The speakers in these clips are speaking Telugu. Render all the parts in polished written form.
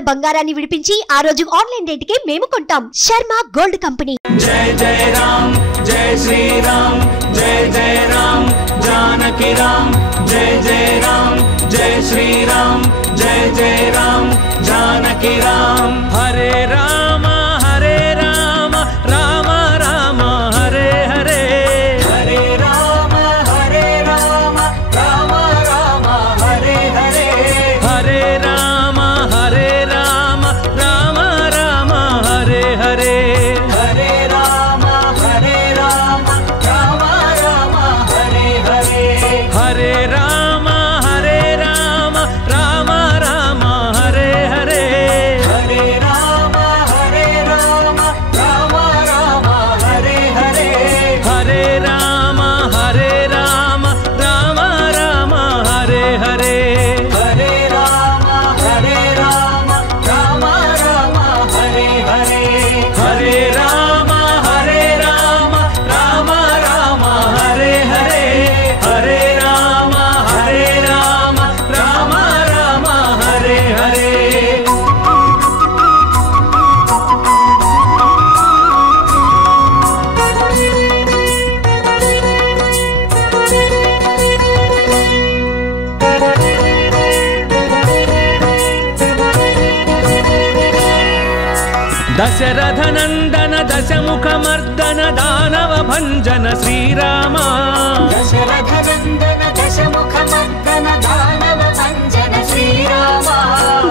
ఉన్న బంగారాన్ని విడిపించి ఆ రోజు ఆన్లైన్ రేటుకే మేము కొంటాం. Sharma gold company. జై జై రామ్ జై శ్రీ రామ్ జై జై రామ్ జానకి రామ్ జై జై రామ్ జై శ్రీ రామ్ జై జై రామ్ జానకి రామ్. హరే రామ హరే రామ రామ రామ హరే హరే. హరే రామ హరే రామ రామ రామ హరే హరే. హరే రామ హరే రామ రామ రామ హరే హరే. హరే రామ హరే రామ రామ రామ హరే హరే. హరే రామ హరే రామ రామ రామ హరే హరే. హరే రామ హరే రామ రామ రామ హరే హరే. హరే రామ హరే రామ రామ రామ హరే హరే. హరే రామ హరే రామ రామ రామ హరే హరే. హరే రామ హరే రామ రామ రామ హరే హరే. హరే రామ హరే రామ రామ రామ హరే హరే. దశరథ నందన దశముఖ మర్దన దానవ భంజన శ్రీరామ. దశరథ నందన దశముఖ మర్దన దానవ భంజన శ్రీరామ.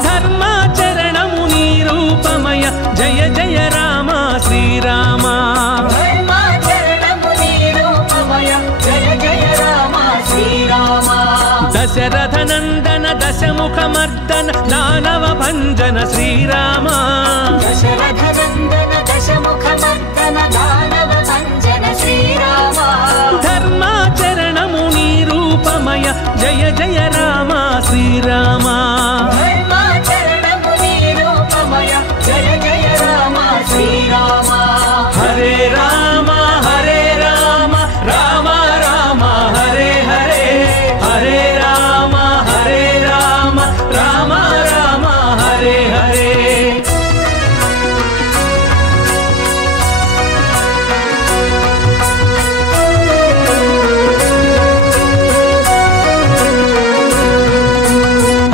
ధర్మాచరణము నీ రూపమయ జయ జయ రామ శ్రీరామ. ధర్మాచరణము నీ రూపమయ జయ జయ రామ శ్రీరామ. దశరథ నందన దశముఖ మర్దన దానవ భంజన శ్రీరామ. దశరథ నందన దశముఖ మర్దన దానవ భంజన శ్రీరామ. ధర్మాచరణము నీ రూపమయ జయ జయ రామ శ్రీరామ. ధర్మాచరణము నీ రూపమయ జయ జయ రామ శ్రీరామ. హరే రామ హరే రామ రామ రామ హరే హరే. హరే రామ హరే రామ రామ రామ హరే హరే.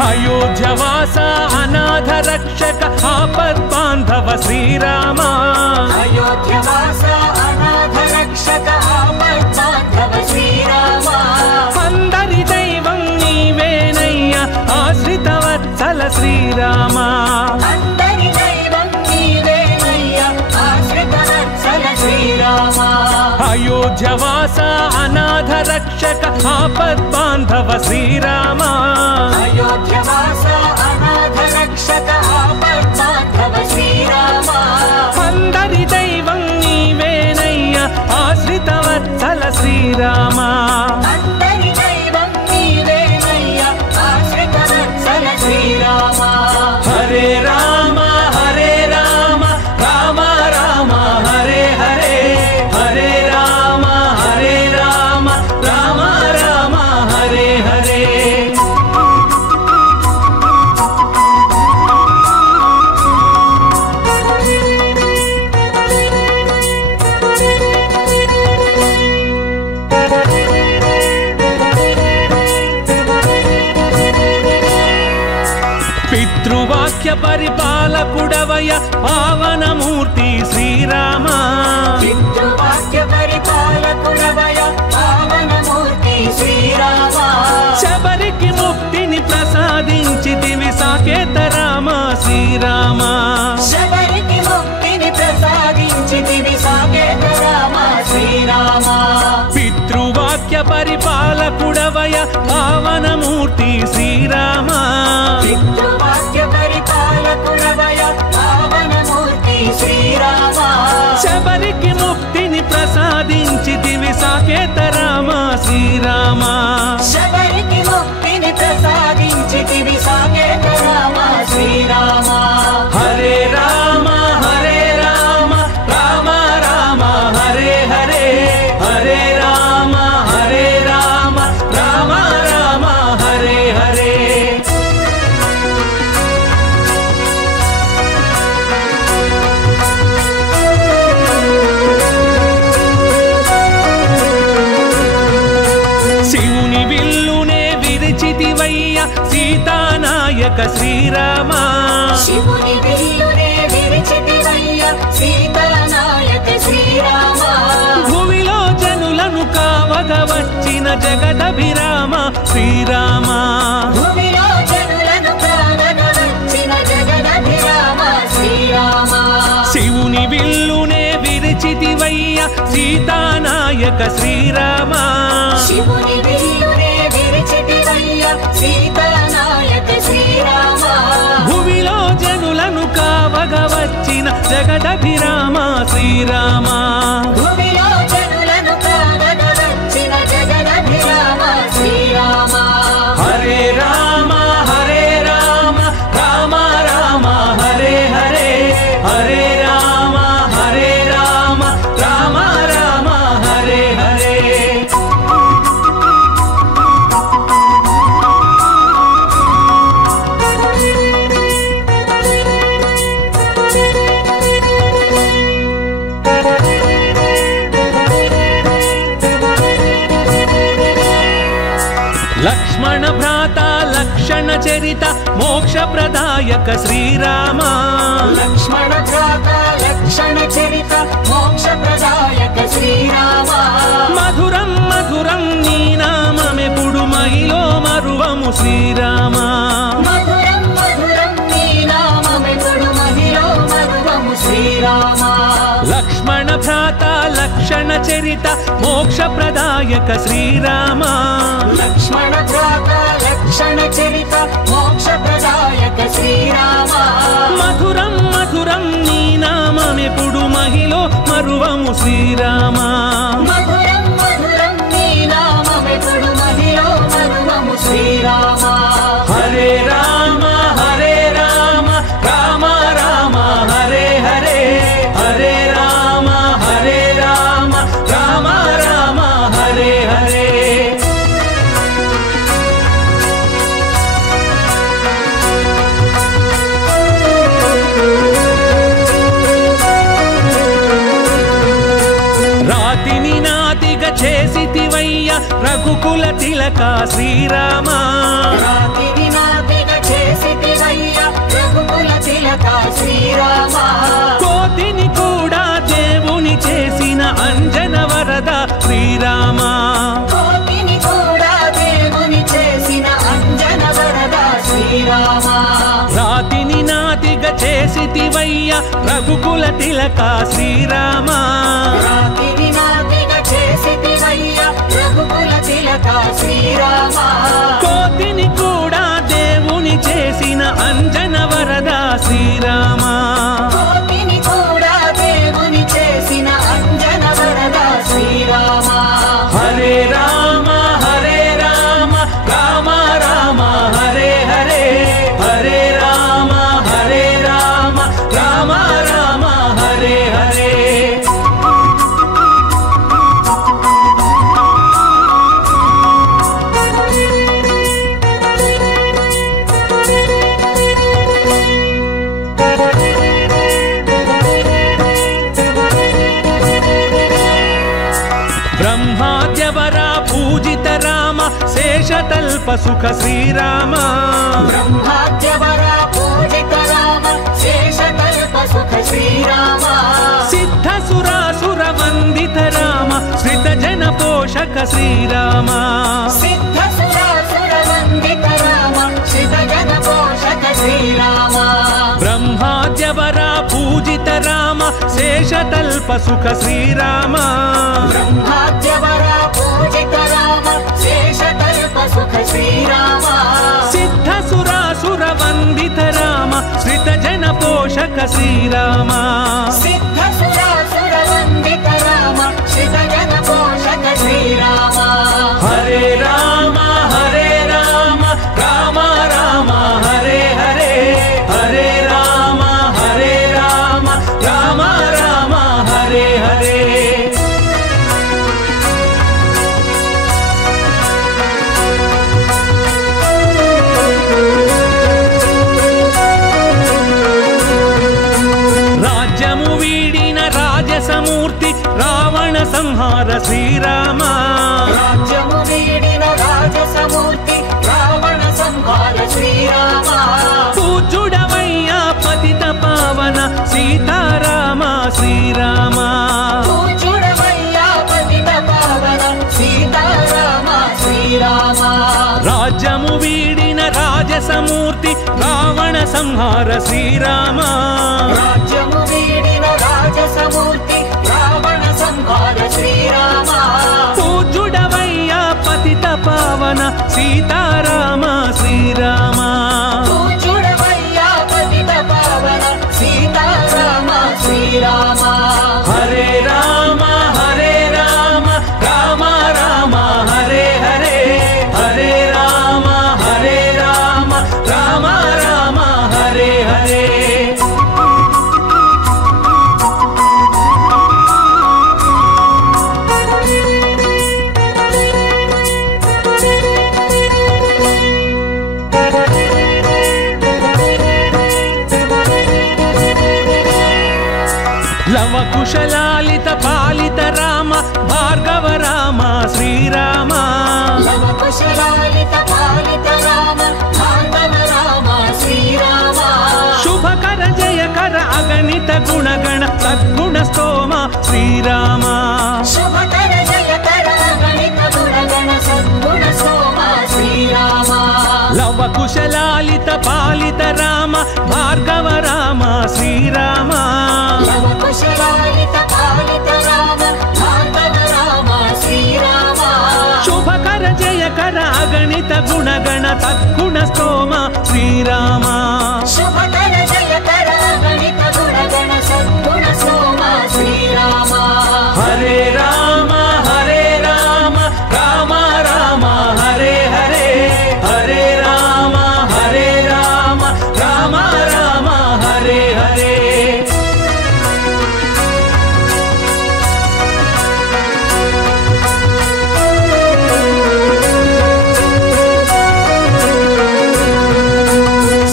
అయోధ్యవాస అనాథ రక్షక ఆపద్బాంధవ శ్రీరామ. అయోధ్యవాస అనాథ రక్షక ఆపద్బాంధవ శ్రీరామ. అందరి దైవం నీవేనయ్య ఆశ్రిత వత్సల శ్రీరామ. అందరి దైవం నీవేనయ్య ఆశ్రిత వత్సల శ్రీరామ. అయోధ్యవాస అనాథ రక్షక ఆపద్బాంధవ శ్రీరామ. అయోధ్యవాస అనాథ రక్షక ఆపద్బాంధవ శ్రీరామ. అందరి దైవం నీవేనయ్య ఆశ్రిత వత్సల శ్రీరామ. అందరి దైవం నీవేనయ్య ఆశ్రిత వత్సల శ్రీరామ. హరే రామ హరే రామ రామ రామ హరే హరే. హరే రామ హరే రామ రామ రామ హరే హరే. పితృవాక్య పరిపాలకుడవయ పావనమూర్తి శ్రీరామ. పితృవాక్య పరిపాలకుడవయ పావనమూర్తి శ్రీరామ. శబరికి ముక్తిని ప్రసాదించితివి సాకేత రామ శ్రీరామ. శబరికి ముక్తిని ప్రసాదించితివి సాకేత రామ శ్రీరామ. పితృవాక్య పరిపాలకుడవయ పావనమూర్తి శ్రీరామ. పితృవాక్య పరిపాలకుడవయ పావనమూర్తి శ్రీరామ. శబరికి ముక్తిని ప్రసాదించితివి సాకేత రామ శ్రీరామ. శబరికి ముక్తిని ప్రసాదించితివి సాకేత రామ సీతానాయక శ్రీరామ శివుని విల్లునే విరిచితివయ్య సీతానాయక శ్రీరామ భూమిలో జనులను కావగ వచ్చిన జగదభిరామ శ్రీరామ భూమిలో జనులను కావగ వచ్చిన జగదభిరామ శ్రీరామ శివుని విల్లునే విరిచితివయ్య సీతానాయక శ్రీరామ శివుని విల్లునే విరిచితివయ్య సీతానాయక శ్రీరామ భూమిలో జనులను కావగ వచ్చిన జగదభిరామ శ్రీరామ భూమిలో జనులను కావగ వచ్చిన జగదభిరామ శ్రీరామ హరే రామ రామ రామ హరే హరే హరే రామ రామ రామ హరే హరే లక్ష్మణ భ్రాత లక్షణ చరిత మోక్ష ప్రదాయక శ్రీరామ లక్ష్మణ భ్రాత లక్షణ చరిత మోక్ష ప్రదాయక శ్రీరామ మధురం మధురం నీ నామమెప్పుడు మహిలో మరువము శ్రీరామ మధురం మధురం నీ నామమెప్పుడు మహిలో మరువము శ్రీరామ లక్ష్మణ భ్రాత లక్షణ చరిత మోక్ష ప్రదాయక శ్రీరామ లక్ష్మణ భ్రాత లక్షణ చరిత మోక్ష ప్రదాయక శ్రీరామ మధురం మధురం నీ నామమెప్పుడు మహిలో మరువము శ్రీరామ మధురం మధురం నీ నామమెప్పుడు మహిలో మరువము శ్రీరామ హరే రామ రామ రామ హరే హరే హరే రామ రామ రామ హరే హరే రాతిని నాతిగా చేసితివయ్య రఘుకుల తిలక శ్రీరామ రాతిని నాతిగా చేసితివయ్య రఘుకుల తిలక శ్రీరామ కోతిని కూడా దేవుని చేసిన అంజన వరద శ్రీరామ కోటిని కూడా దేవుని చేసిన అంజన వరద శ్రీరామ రాతిని నాతిగా చేసితివయ్య రఘుకుల తిలక శ్రీరామ రాతిని నాతిగా చేసితివయ్య రఘుకుల తిలక శ్రీరామ కోతిని కూడా దేవుని చేసిన అంజన వరద శ్రీరామ కోటిని కూడా దేవుని చేసిన అంజన వరద శ్రీరామ హరే రామ రామ రామ హరే హరే హరే రామ రామ రామ హరే హరే బ్రహ్మాద్యవర పూజిత రామ శేషతల్ప సుఖ శ్రీరామ బ్రహ్మాద్యవర పూజిత రామ శేషతల్ప సుఖ శ్రీరామ సిద్ధ సురాసుర వందిత రామ శ్రిత జన పోషక శ్రీరామ సిద్ధ సురాసుర వందిత రామ శ్రిత జన పోషక శ్రీరామ బ్రహ్మాద్యవర పూజిత రామ శేషతల్ప సుఖ శ్రీరామ బ్రహ్మాద్యవర పూజిత రామ శేషతల్ప సుఖ శ్రీరామ సిద్ధ సురాసుర వందిత రామ శ్రిత జన పోషక శ్రీరామ సిద్ధ సురాసుర వందిత రామ శ్రిత జన పోషక శ్రీరామ హరే రామ రామ రామ హరే హరే హరే రామ రామ రామ హరే హరే రాజ్యము సంహార శ్రీరామ రాజ్యము వీడిన రాజసమూర్తి రావణ సంహార శ్రీరామ పూజ్యుడవయ్యా పతిత పావన సీతారామ శ్రీరామ పూజ్యుడవయ్యా పతిత పావన సీతారామ శ్రీరామ హరే రామ రామ రామ హరే హరే హరే రామ రామ రామ హరే హరే లవ కుశలాలిత పాలిత రామ భార్గవ రామ శ్రీరామ లవ కుశలాలిత పాలిత రామ భార్గవ రామ శ్రీరామ శుభకర జయకర అగణిత గుణగణ సద్గుణ స్తోమ శ్రీరామ శుభకర జయకర గణిత గుణగణ సద్గుణ సోమ శ్రీరామ లవ కుశలాలిత పాలిత రామ భార్గవ రామ శ్రీరామ లవ కుశలాలిత పాలిత రామ భార్గవ రామ శ్రీరామ శుభకర జయకర అగణిత గుణగణ సద్గుణ స్తోమ శ్రీరామ శుభకర జయకర గణిత గుణగణ సద్గుణ సోమ శ్రీరామ హరే రామ రామ రామ హరే హరే హరే రామ రామ రామ హరే హరే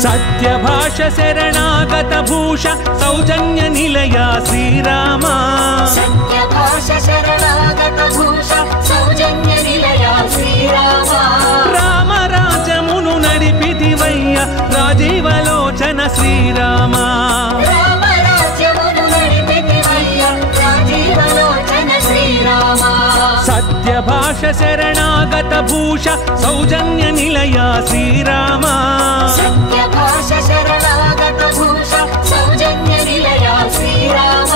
సత్యభాష శరణాగత భూష సౌజన్య నిలయ శ్రీరామ సత్యభాష శరణాగత భూష సౌజన్య నిలయ శ్రీరామ రామ రాజమును నడిపితివయ్య రాజీవలోచన శ్రీరామ రామ రాజ్యమును నడిపితివయ్య రాజీవలోచన శ్రీరామ సత్యభాష శరణాగత భూష సౌజన్య నిలయ శ్రీరామ సత్యభాష శరణాగత భూష సౌజన్య నిలయ శ్రీరామ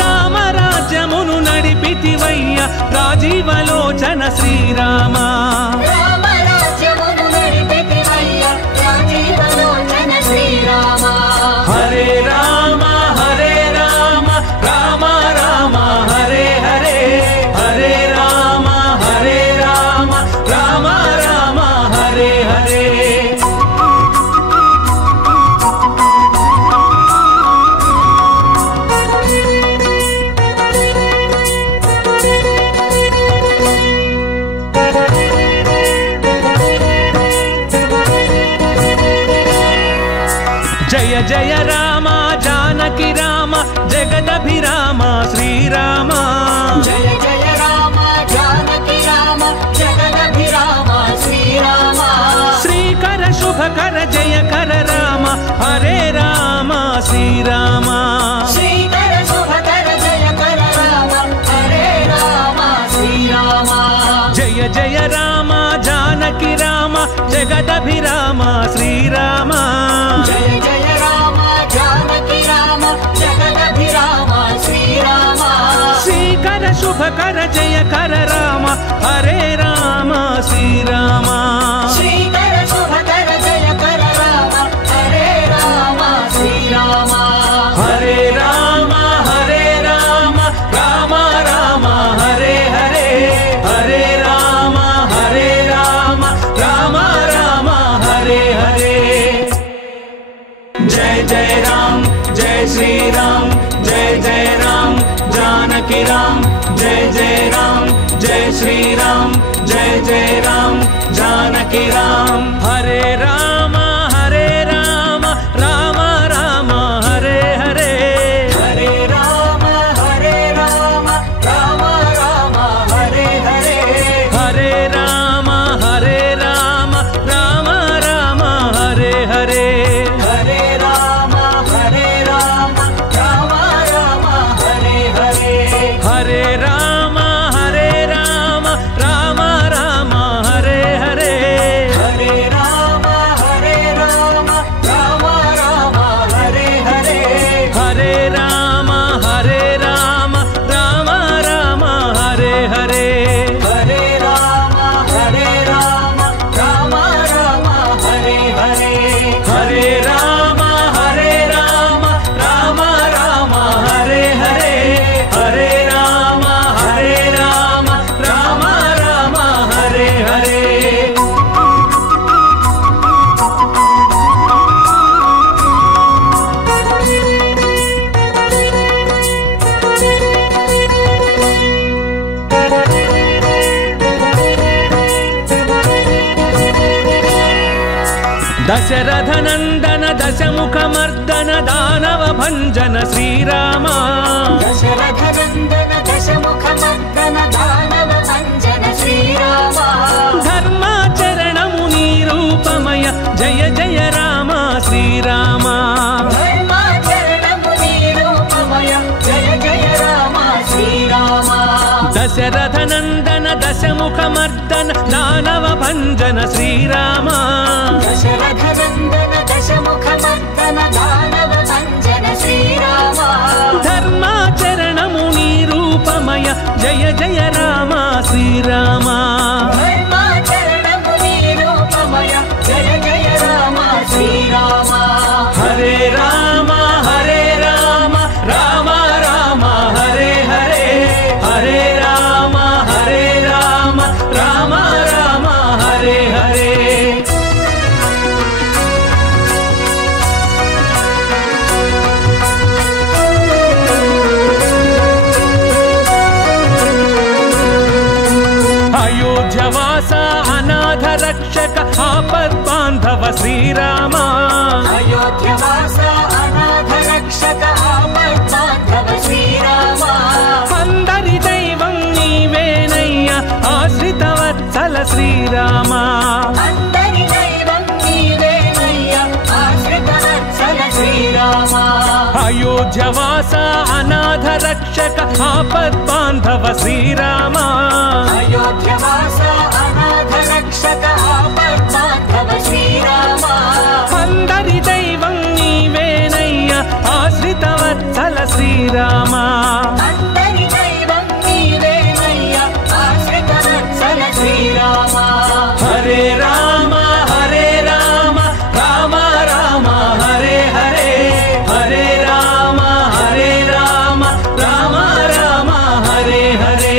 రామ రాజ్యమును నడిపితివయ్య రాజీవలోచన శ్రీరామ రామ రాజ్యమును నడిపితివయ్య రాజీవలోచన శ్రీరామ హరే రామ రామ రామ హరే హరే హరే రామ రామ రామ హరే హరే జయ జయ రామ జానకి రామ జగదభిరామ శ్రీరామ జయ జయ రామ జానకి రామ జగదభిరామ శ్రీరామ శ్రీకర శుభకర జయకర రామ హరే రామ శ్రీరామ శ్రీకర శుభకర జయకర రామ హరే రామ శ్రీరామ జయ జయ రామ జానకి రామ జగదభిరామ శ్రీరామ జయ జయ రామ జానకి రామ జగదభిరామ శ్రీరామ శ్రీకర శుభకర జయకర రామ హరే రామ శ్రీరామ శ్రీకర శుభకర జయకర రామ హరే రామ శ్రీరామ హరే రామ రామ రామ హరే హరే హరే రామ రామ రామ హరే హరే జయ జయ రామ జయ శ్రీ రామ జయ జయ రామ जानकी राम जय जय राम जय श्री राम जय जय राम जानकी राम हरे राम राम राम हरे हरे हरे राम राम राम हरे हरे हरे राम राम राम हरे हरे हरे राम राम राम हरे हरे हरे राम राम राम हरे हरे हरे राम దశరథనందన దశముఖమర్దన దానవ భంజన శ్రీరామ దశరథనందన దశముఖమర్దన దానవ భంజన శ్రీరామ ధర్మాచరణము నీ రూపమయ జయ జయ రామ శ్రీరామ ధర్మాచరణము నీ రూపమయ జయ జయ రామ శ్రీరామ దశరథనందన దశముఖమర్దన దానవ భంజన శ్రీరామ దశరథనందన దశముఖమర్దన దానవ భంజన శ్రీరామ ధర్మాచరణము నీ రూపమయ జయ జయ రామ శ్రీరామ ధర్మాచరణము నీ రూపమయ జయ జయ రామ శ్రీరామ హరే రామ హరే రామ రామ రామ హరే హరే హరే రామ హరే రామ రామ రామ హరే హరే అయోధ్యవాస అనాథ రక్షక ఆపద్బాంధవ శ్రీరామ అయోధ్యవాస అనాథ రక్షక ఆపద్బాంధవ శ్రీరామ అందరి దైవం నీవేనయ్య ఆశ్రిత వత్సల శ్రీరామ అందరి దైవం నీవేనయ్య ఆశ్రిత వత్సల శ్రీరామ అయోధ్యవాస అనాథ రక్షక ఆపద్బాంధవ శ్రీరామ అయోధ్యవాస అనాథ రక్షక ఆపద్బాంధవ శ్రీరామ అందరి దైవం నీవేనయ్య ఆశ్రిత వత్సల శ్రీరామ అందరి దైవం నీవేనయ్య ఆశ్రిత వత్సల శ్రీరామ హరే రామ హరే రామ రామ రామ హరే హరే హరే రామ హరే రామ రామ రామ హరే హరే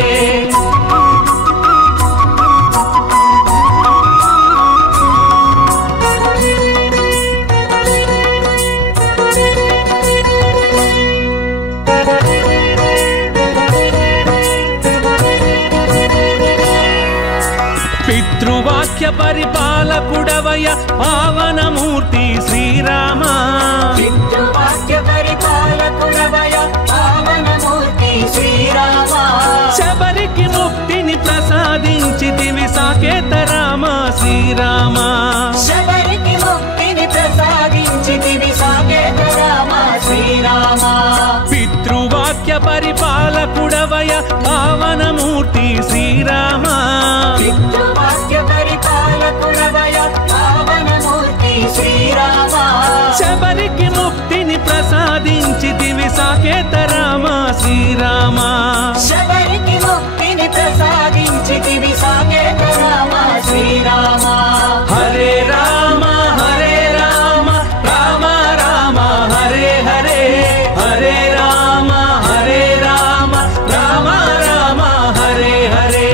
పితృవాక్య పరిపాలకుడవయ పావనమూర్తి శ్రీరామ పితృవాక్య పరిపాలకుడవయ పావనమూర్తి శ్రీరామ శబరికి ముక్తిని ప్రసాదించితివి సాకేత రామ శ్రీరామ శబరికి ముక్తిని ప్రసాదించితివి సాకేత రామ శ్రీరామ పితృవాక్య పరిపాలకుడవయ పావనమూర్తి శ్రీరామ పితృవాక్య పరిపాలకుడవయ పావనమూర్తి శ్రీరామ శబరికి ముక్తిని ప్రసాదించితివి సాకేత రామ శ్రీరామ శబరికి ముక్తిని ప్రసాదించితివి సాకేత రామ శ్రీరామ హరే రామ హరే రామ రామ రామ హరే హరే హరే రామ హరే రామ రామ రామ హరే హరే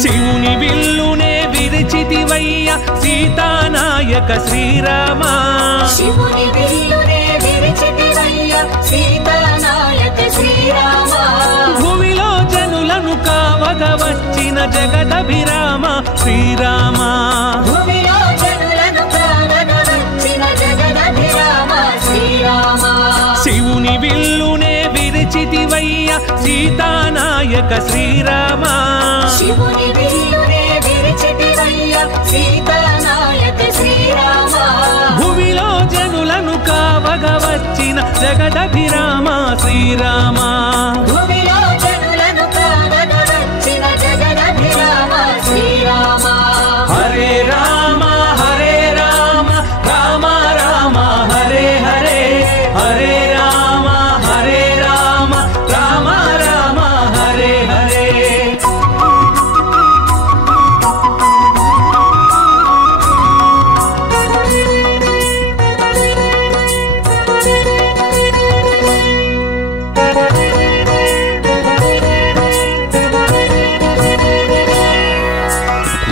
శివుని విల్లునే విరిచితివయ్య సీతానాయక శ్రీరామ శివుని విల్లునే విరిచితివయ్య సీతానాయక శ్రీరామ భూమిలో జనులను కావగ వచ్చిన జగదభిరామ శ్రీరామ భూమిలో జనులను కావగ వచ్చిన జగదభిరామ శ్రీరామ శివుని విల్లునే విరిచితివయ్య సీతానాయక శ్రీరామ శివుని విల్లునే విరిచితివయ్య సీతానాయక శ్రీరామ భూమిలో జనులను కావగ వచ్చిన జగదభిరామ శ్రీరామ భూమిలో జనులను కావగ వచ్చిన జగదభిరామ శ్రీరామ హరే రామ హరే రామ రామ రామ హరే హరే హరే రామ హరే రామ రామ రామ హరే హరే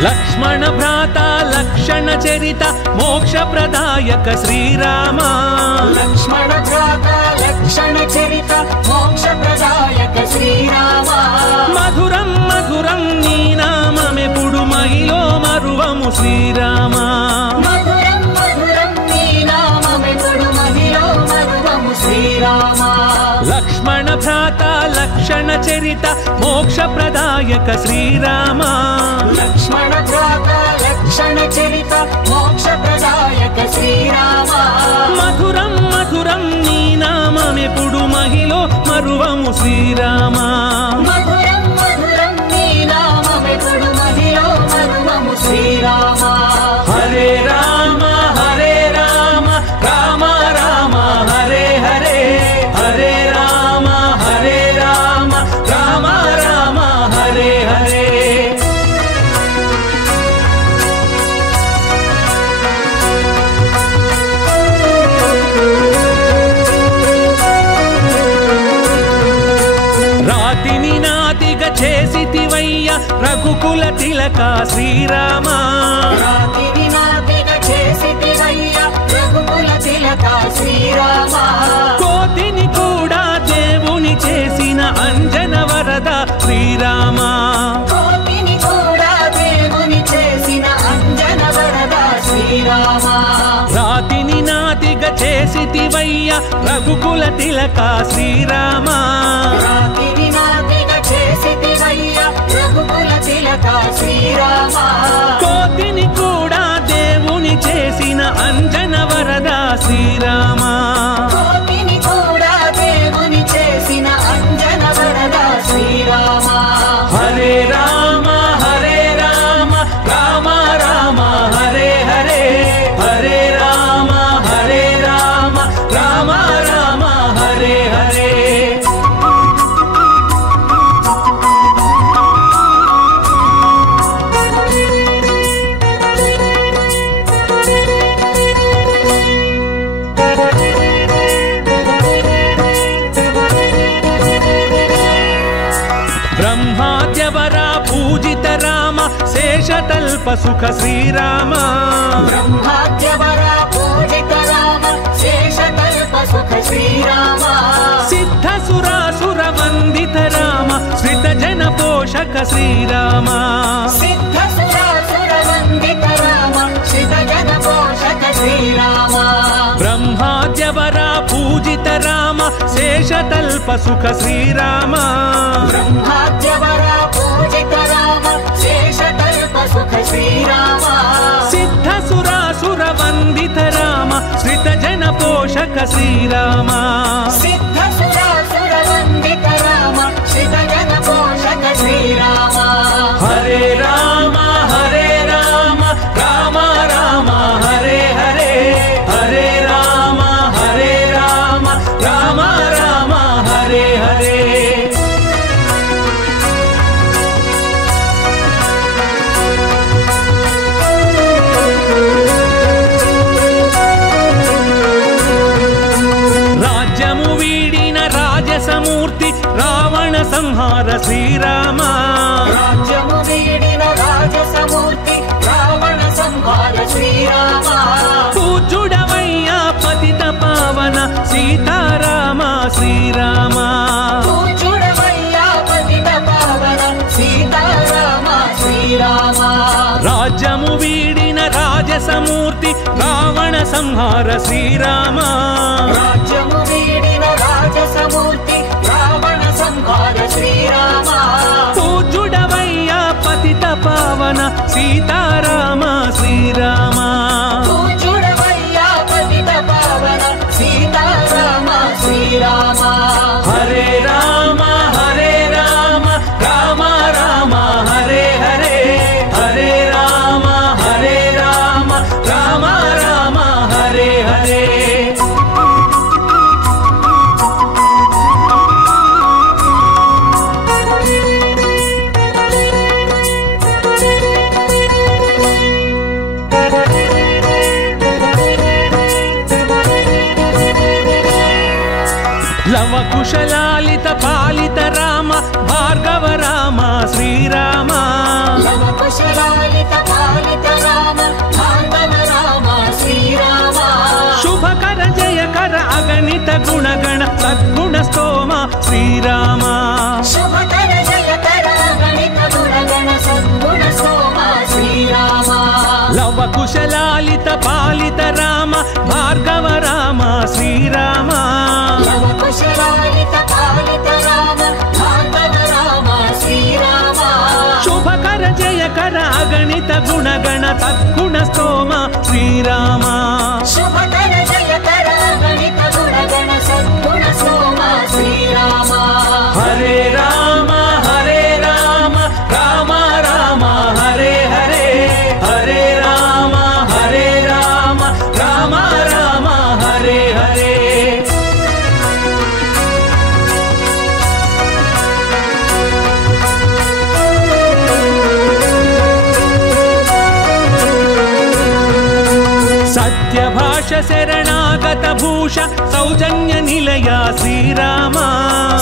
లక్ష్మణ భ్రాత లక్షణ చరిత మోక్ష ప్రదాయక శ్రీరామ లక్ష్మణ భ్రాత లక్షణ చరిత మోక్ష ప్రదాయక శ్రీరామ మధురం మధురం నీ నామమెప్పుడు మహిలో మరువము శ్రీరామ మధురం మధురం నీ నామమెప్పుడు మహిలో మరువము శ్రీరామ లక్ష్మణ భ్రాత లక్షణ చరిత మోక్ష ప్రదాయక శ్రీరామ లక్ష్మణ భ్రాత లక్షణ చరిత మోక్ష ప్రదాయక శ్రీరామ మధురం మధురం నీ నామమెప్పుడు మహిలో మరువము శ్రీరామ మధురం మధురం నీ నామమెప్పుడు మహిలో మరువము శ్రీరామ హరే రామ రామ రామ హరే హరే హరే రామ రామ రామ హరే హరే రాతిని నాతిగా చేసితివయ్య రఘుకుల తిలక శ్రీరామ రాతిని నాతిగా చేసితివయ్య రఘుకుల తిలక శ్రీరామ కోతిని కూడా దేవుని చేసిన అంజన వరద శ్రీరామ కోటిని కూడా దేవుని చేసిన అంజన వరద శ్రీరామ రాతిని నాతిగా చేసితివయ్య రఘుకుల తిలక శ్రీరామ రాతిని నాతిగా చేసితివయ్య రఘుకుల తిలక శ్రీరామ కోతిని కూడా దేవుని చేసిన అంజన వరద శ్రీరామ కోటిని కూడా దేవుని చేసిన అంజన వరద శ్రీరామ హరే రామ రామ రామ హరే హరే హరే రామ రామ రామ హరే హరే బ్రహ్మాద్యవర పూజిత రామ శేషతల్ప సుఖ శ్రీరామ బ్రహ్మాద్యవర పూజిత రామ శేషతల్ప సుఖ శ్రీరామ సిద్ధ సురాసుర వందిత రామ శ్రిత జన పోషక శ్రీరామ సిద్ధ సురాసుర వందిత రామ శ్రిత జన పోషక శ్రీరామ బ్రహ్మాద్యవర పూజిత రామ శేషతల్ప సుఖ శ్రీరామ బ్రహ్మాద్యవర పూజిత రామ శేషతల్ప సుఖ శ్రీరామ సిద్ధ సురాసుర వందిత రామ శ్రిత జన పోషక శ్రీరామ సిద్ధ సురాసుర వందిత రామ శ్రిత జన పోషక శ్రీరామ హరే రామ రామ రామ హరే హరే హరే రామ రామ రామ హరే హరే రాజ్యము వీడిన రాజసమూర్తి రావణ సంహార శ్రీరామ రాజ్యము వీడిన రాజసమూర్తి రావణ సంహార శ్రీరామ పూజుడవయ్యా పతిత పావన సీతారామ శ్రీరామ పూజుడవయ్యా పతిత పావన సీతారామ శ్రీరామ రాజ్యము వీడిన రాజసమూర్తి రావణ సంహార శ్రీరామ రాజ్యము వీడిన రాజసమూర్తి రావణ సంహార శ్రీరామ పూజుడవయ్యా పతిత పావన సీతారామ శ్రీరామ పూజుడవయ్యా పతిత పావన సీతారామ శ్రీరామ హరే రామ రామ రామ హరే హరే హరే రామ రామ రామ హరే హరే శ్రీరామ శుభకర జయకర గణిత గుణగణ సద్గుణ సోమ శ్రీరామ లవ కుశలాలిత పాలిత రామ భార్గవ రామ శ్రీరామ లవ కుశలాలిత పాలిత రామ భార్గవ రామ శ్రీరామ శుభకర జయకర అగణిత గుణగణ తద్గుణ స్తోమ శ్రీరామ శుభకర జయకర గణిత గుణగణ సద్గుణ సోమ శ్రీరామ హరే రామ రామ రామ హరే హరే హరే రామ రామ రామ హరే హరే సత్యభాష శరణాగత భూష సౌజన్య నిలయ శ్రీరామ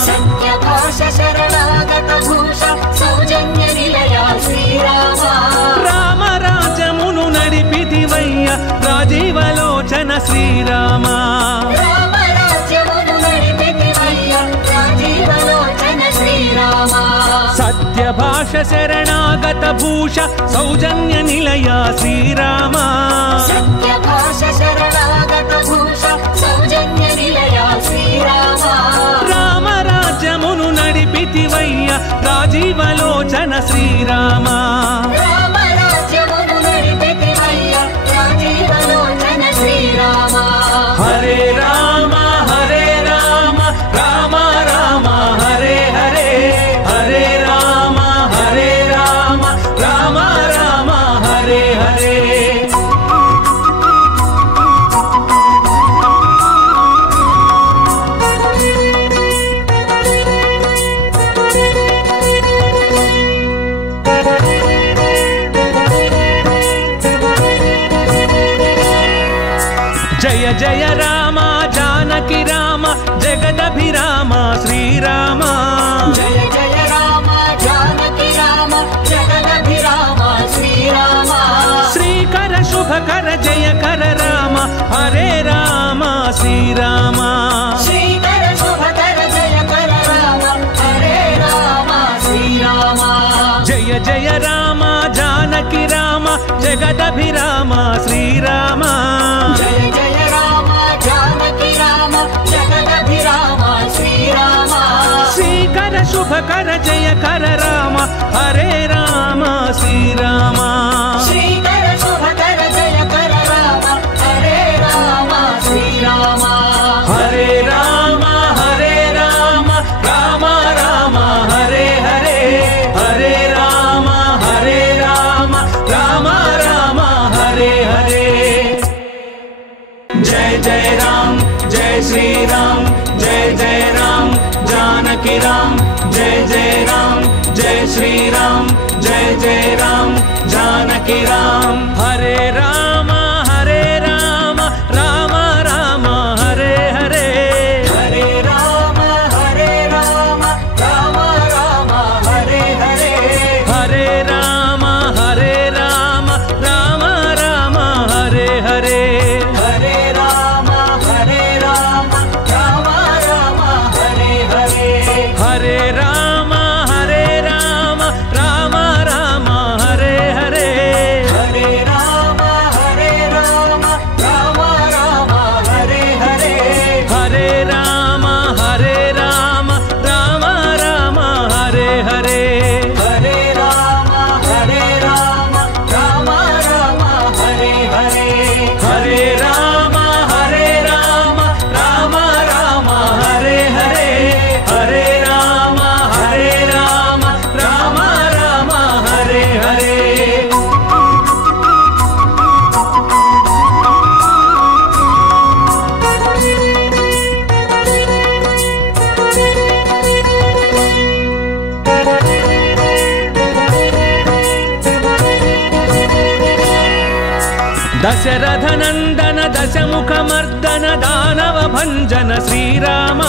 సత్యభాష శరణాగత భూష సౌజన్య నిలయ శ్రీరామ రామ రాజమును నడిపితివయ్య రాజీవలోచన శ్రీరామ రామ రాజ్యమును నడిపితివయ్య రాజీవలోచన శ్రీరామ సత్యభాష శరణాగత భూష సౌజన్య నిలయ శ్రీరామ సత్యభాష శరణాగత భూష సౌజన్య నిలయ శ్రీరామ రామ రాజ్యమును నడిపితివయ్య రాజీవలోచన శ్రీరామ రామ రాజ్యమును నడిపితివయ్య రాజీవలోచన శ్రీరామ హరే రామ రామ రామ హరే హరే హరే రామ రామ రామ హరే హరే జయ జయ రామ జానకి రామ జగదభిరామ శ్రీరామ జయ జయ రామ జానకి రామ జగదభిరామ శ్రీరామ శ్రీకర శుభకర జయకర రామ హరే రామ శ్రీరామ శ్రీకర శుభకర జయకర రామ హరే రామ శ్రీరామ జయ జయ రామ జానకి రామ జగదభిరామ శ్రీరామ జయ జయ రామ జానకి రామ జగదభిరామ శ్రీరామ శ్రీకర శుభకర జయకర రామ హరే రామ శ్రీరామ శ్రీకర శుభకర జయకర రామ హరే రామ శ్రీరామ హరే రామ రామ రామ హరే హరే హరే రామ రామ రామ హరే హరే జయ జయ రామ జయ శ్రీ రామ జయ జయ రామ జానకి రామ జయ జయ రామ జయ శ్రీ రామ జయ జయ రామ జానకి రామ హరే రామ రామ రామ హరే హరే హరే రామ రామ రామ హరే హరే హరే రామ రామ రామ హరే హరే హరే రామ రామ రామ హరే హరే హరే రామ రామ రామ హరే హరే హరే రామ రామ రామ హరే హరే హరే రామ రామ రామ హరే హరే హరే రామ రామ రామ హరే హరే హరే రామ రామ రామ హరే హరే హరే రామ రామ రామ హరే హరే దశరథ నందన దశముఖ మర్దన దానవ భంజన శ్రీరామ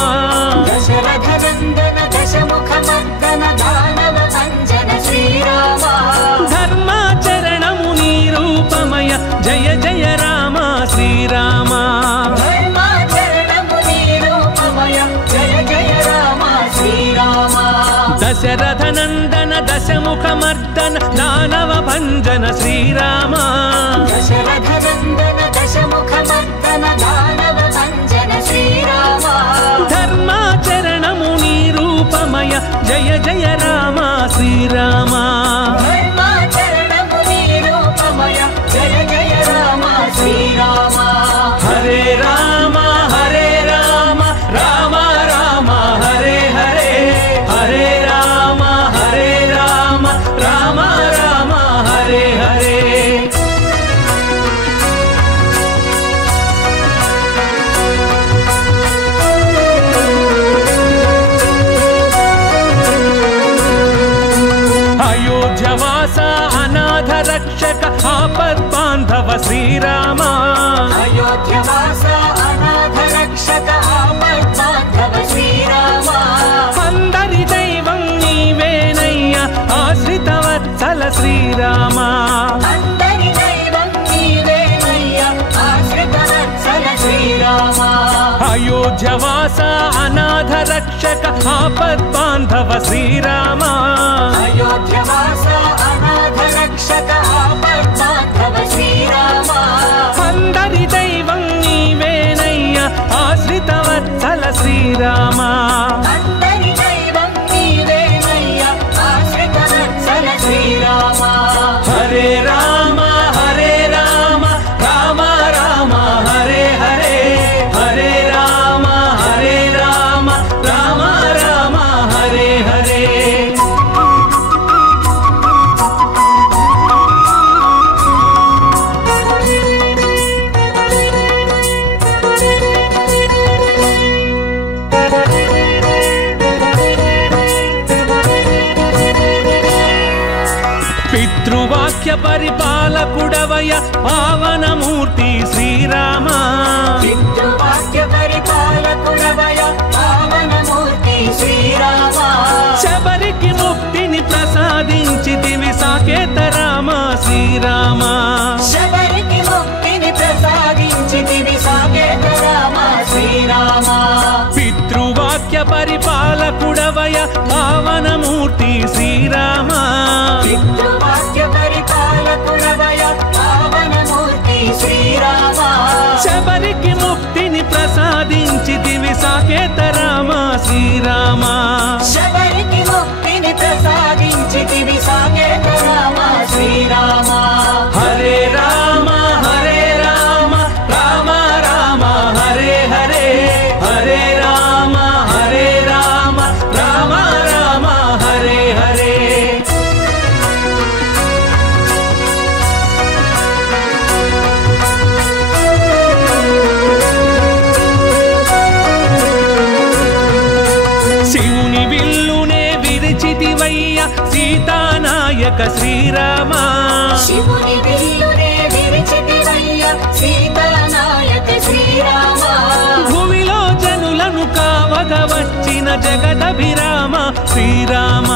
దశరథ నందన దశముఖ మర్దన దానవ భంజన శ్రీరామ ధర్మాచరణము నీ రూపమయ జయ జయ రామ శ్రీరామ ధర్మాచరణము నీ రూపమయ జయ జయ రామ दाशरथ नंदन दशमुख मर्दन दानव भंजन श्रीराम दशरथ नंदन दशमुख मर्दन दानव भंजन श्रीराम धर्माचरण मुनि रूपमय जय जय राम श्रीराम धर्माचरण मुनि रूपमय जय जय राम श्रीराम हरे राम राम राम हरे हरे हरे राम राम राम हरे हरे अयोध्यवासा अनाथ रक्षक आपद बांधव श्रीराम अयोध्यवासा अनाथ रक्षक आपद बांधव श्रीराम अंदरि दैवं नीवेनय्या आश्रित वत्सल श्रीराम अंदरि दैवं नीवेनय्या आश्रित वत्सल श्रीराम अयोध्यवासा अनाथ रक्षक आपद बांधव श्रीराम अयोध्यवासा अनाथ रक्षक आपद बांधव श्रीराम अंदरि दैवं नीवेनय्या आश्रित वत्सल श्रीराम अंदरि दैवं नीवेनय्या आश्रित वत्सल श्रीराम हरे राम राम राम हरे हरे हरे राम राम राम हरे हरे पितृवाक्य परिपालकुडवय पावनमूर्ति श्रीराम पितृवाक्य परिपालकुडवय पावनमूर्ति श्रीराम శబరికి ముక్తిని ప్రసాదించితివి సాకేత రామ శ్రీరామ శబరికి ముక్తిని ప్రసాదించితివి సాకేత రామ శ్రీరామ పితృవాక్య పరిపాలకుడవయ పావనమూర్తి శ్రీరామ పితృవాక్య పరిపాలకుడవయ పావనమూర్తి శ్రీరామ శబరికి ముక్తిని ప్రసాదించితివి సాకేత రామ శ్రీరామ శబరికి ముక్తిని ప్రసాదించితివి సాకేత రామ శ్రీరామ హరే రామ రామ రామ హరే హరే హరే రామ రామ రామ హరే హరే శివుని విల్లునే విరిచితివయ్య సీతానాయక శ్రీరామ శివుని విల్లునే విరిచితివయ్య సీతానాయక శ్రీరామ భూమిలో జనులను కావగ వచ్చిన జగదభిరామ శ్రీరామ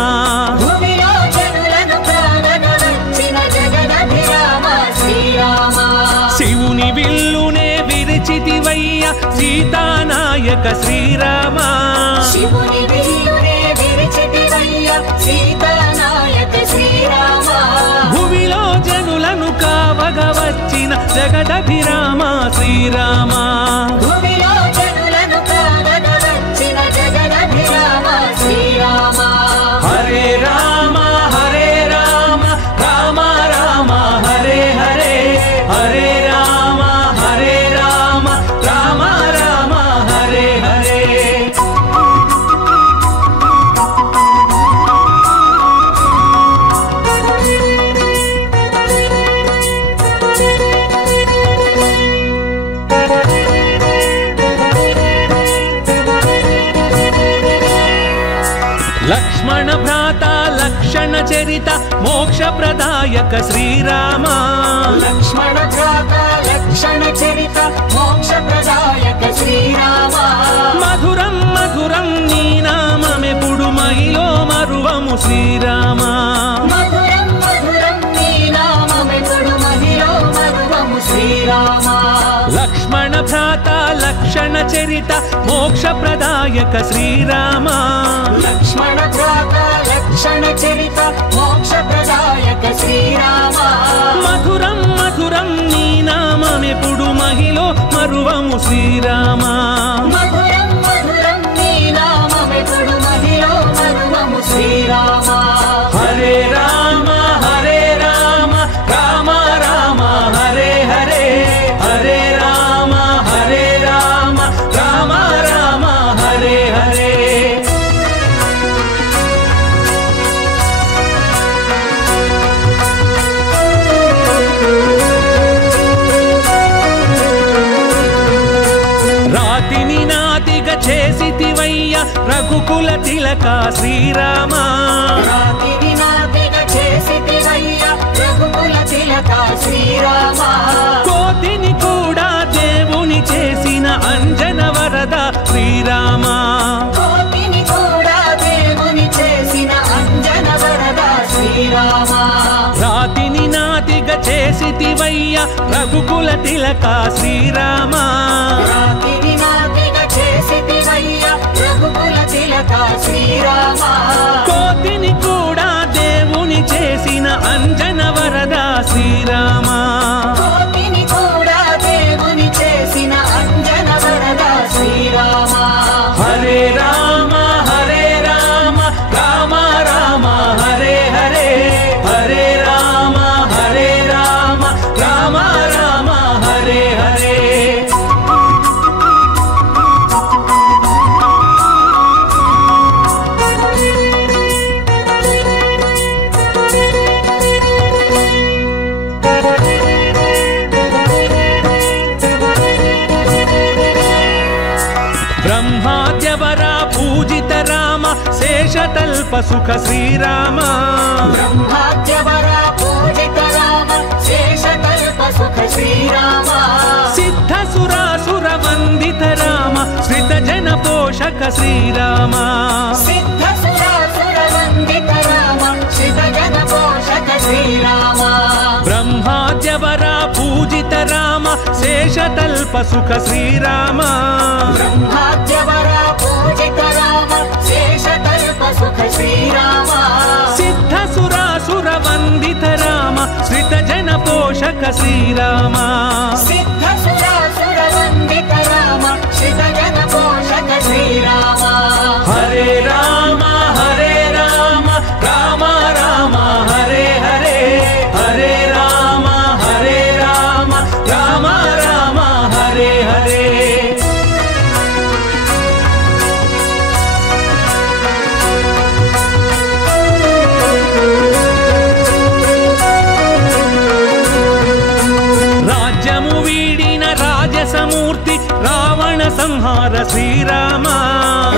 భూమిలో జనులను కావగ వచ్చిన జగదభిరామ శ్రీరామ శివుని విల్లునే విరిచితివయ్య సీతానాయక శ్రీరామ శివుని విల్లునే విరిచితివయ్య సీతానాయక శ్రీరామ భూమిలో జనులను కావగ వచ్చిన జగదభిరామ శ్రీరామ భూమిలో జనులను కావగ వచ్చిన జగదభిరామ శ్రీరామ హరే రామ రామ రామ హరే హరే హరే రామ రామ రామ హరే హరే లక్ష్మణ భ్రాత లక్షణ చరిత మోక్ష ప్రదాయక శ్రీరామ లక్ష్మణ భ్రాత లక్షణ చరిత మోక్ష ప్రదాయక శ్రీరామ మధురం మధురం నీ నామమెప్పుడు మహిలో మరువము శ్రీరామ మధురం మధురం నీ నామమెప్పుడు మహిలో మరువము శ్రీరామ లక్ష్మణ భ్రాత లక్షణ చరిత మోక్ష ప్రదాయక శ్రీరామ లక్ష్మణ భ్రాత భక్షణ చరిత మోక్ష ప్రదాయక శ్రీరామ మధురం మధురం నీ నామమెప్పుడు మహిలో మరువము శ్రీరామ మధురం మధురం నీ నామమెప్పుడు మహిలో మరువము శ్రీరామ హరే రామ రామ రామ హరే హరే హరే రామ రామ రామ హరే హరే రాతిని నాతిగా చేసితివయ్య రఘుకుల తిలక శ్రీరామ రాతిని నాతిగా చేసితివయ్య రఘుకుల తిలక శ్రీరామ కోతిని కూడా దేవుని చేసిన అంజన వరద శ్రీరామ కోతిని కూడా దేవుని చేసిన అంజన వరద శ్రీరామ రాతిని నాతిగా చేసితివయ్య రఘుకుల తిలక శ్రీరామ రాతిని నాతిగా చేసితివయ్య రఘుకుల తిలక శ్రీరామ కోతిని కూడా దేవుని చేసిన అంజన వరద శ్రీరామ కోతిని కూడా దేవుని చేసిన అంజన వరద శ్రీరామ హరే రామ రామ రామ హరే హరే హరే రామ రామ రామ హరే హరే బ్రహ్మాద్యవర పూజిత రామ శేషతల్ప సుఖ శ్రీరామ బ్రహ్మాద్యవర పూజిత రామ శేషతల్ప సుఖ శ్రీరామ సిద్ధ సురాసుర వందిత రామ శ్రిత జన పోషక శ్రీరామ సిద్ధ సురాసుర వందిత రామ శ్రిత జన పోషక శ్రీరామ బ్రహ్మాద్యవర పూజిత రామ శేషతల్ప సుఖ శ్రీరామ బ్రహ్మాద్యవర పూజిత రామ శేషతల్ప సుఖ శ్రీరామ సిద్ధ సురాసుర వందిత రామ శ్రిత జన పోషక శ్రీరామ సిద్ధ సురాసుర వందిత రామ శ్రిత జన పోషక శ్రీరామ హరే రామ రామ రామ హరే హరే హరే రామ రామ రామ హరే హరే రాజ్యము వీడిన రాజసమూర్తి రావణ సంహార శ్రీరామ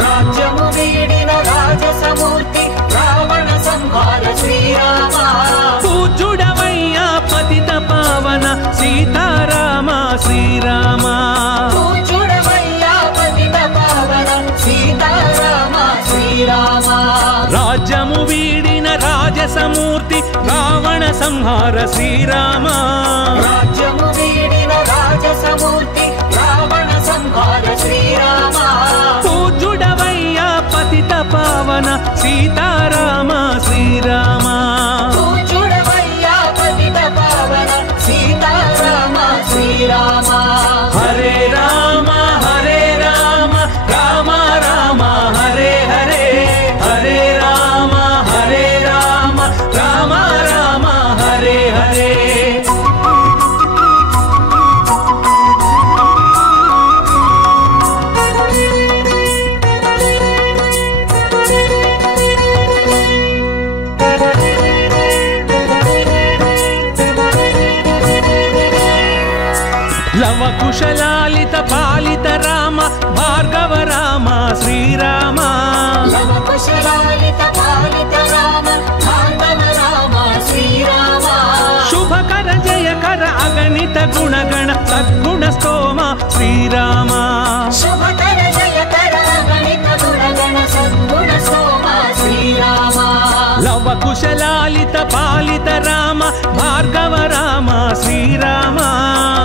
రాజ్యము వీడిన రాజసమూర్తి రావణ సంహార శ్రీరామ పూజుడవయ్యా పతిత పావన సీతారామ శ్రీరామ పూజుడవయ్యా పతిత పావన సీతారామ శ్రీరామ రాజ్యము వీడిన రాజసమూర్తి రావణ సంహార శ్రీరామ రాజ్యము వీడిన రాజసమూర్తి రావణ సంహార శ్రీరామ పూజుడవయ్యా పతిత పావన సీతారామ శ్రీరామ పూజుడవయ్యా పతిత పావన సీతారామ శ్రీరామ హరే రామ రామ రామ హరే హరే హరే రామ రామ రామ హరే హరే లవ కుశలాలిత పాలిత రామ భార్గవ రామ శ్రీరామ లవ కుశలాలిత పాలిత రామ భార్గవ రామ శ్రీరామ శుభకర జయకర అగణిత గుణగణ సద్గుణ స్తోమ శ్రీరామ శుభకర జయకర గణిత గుణగణ సద్గుణ సోమ శ్రీరామ లవ కుశలాలిత పాలిత రామ భార్గవ రామ శ్రీరామ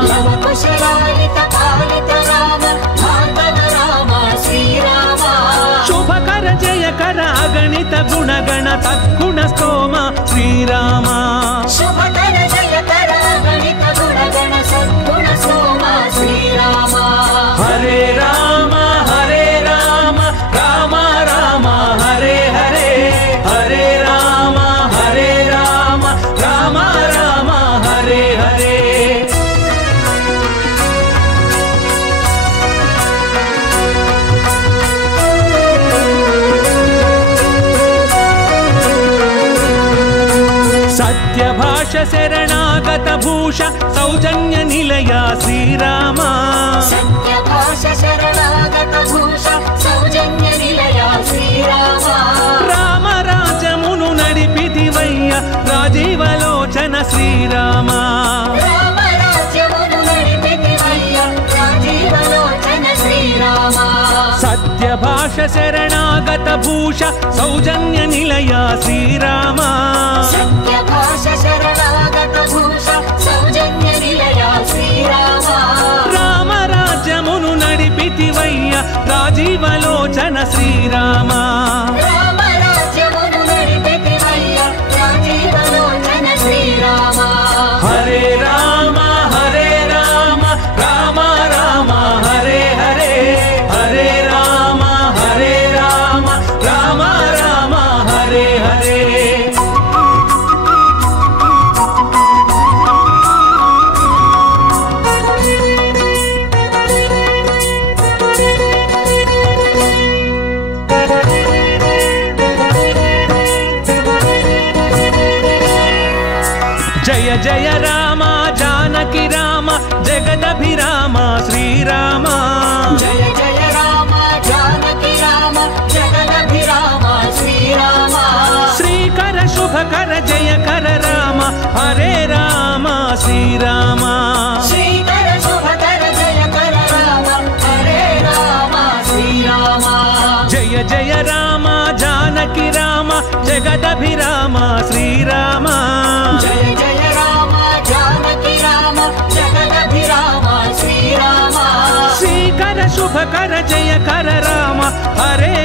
లవ కుశలాలిత పాలిత రామ భార్గవ రామ శ్రీరామ శుభకర జయకర అగణిత गुणगण सद्गुण स्तोम श्रीराम शुभकर जयकर गणित गुणगण सद्गुण स्तोम श्रीराम हरे राम राम राम हरे हरे हरे राम राम राम हरे हरे सत्यभाष शरणागत भूष सौजन्य निलया श्रीराम सत्यभाष शरणागत भूष सौजन्य निलया श्रीराम राम राजमुनु नडिपितिवయ్య राजीवलोचन श्रीराम राम राज्यमुनु नडिपितिवయ్య राजीवलोचन श्रीराम सत्यभाष शरणागत भूष सौजन्य निलया श्रीराम सत्यभाष शरणागत भूष सौजन्य निलया श्रीराम राम राज्यमुनु नडिपितिवయ్య राजीवलोचन श्रीराम राम राज्यमुनु नडिपितिवయ్య राजीवलोचन श्रीराम हरे राम राम राम हरे हरे हरे राम राम राम हरे हरे जय जय राम जानकी राम जगदभिराम श्रीराम जय जय राम जानकी राम जगदभिराम श्रीराम श्रीकर शुभकर जयकर राम हरे राम श्रीराम श्रीकर शुभकर जयकर राम हरे राम श्रीराम जय जय राम जानकी राम जगदभिराम श्रीराम जय जय राम जानकी राम जगदभिराम श्रीराम श्रीकर शुभकर जयकर राम हरे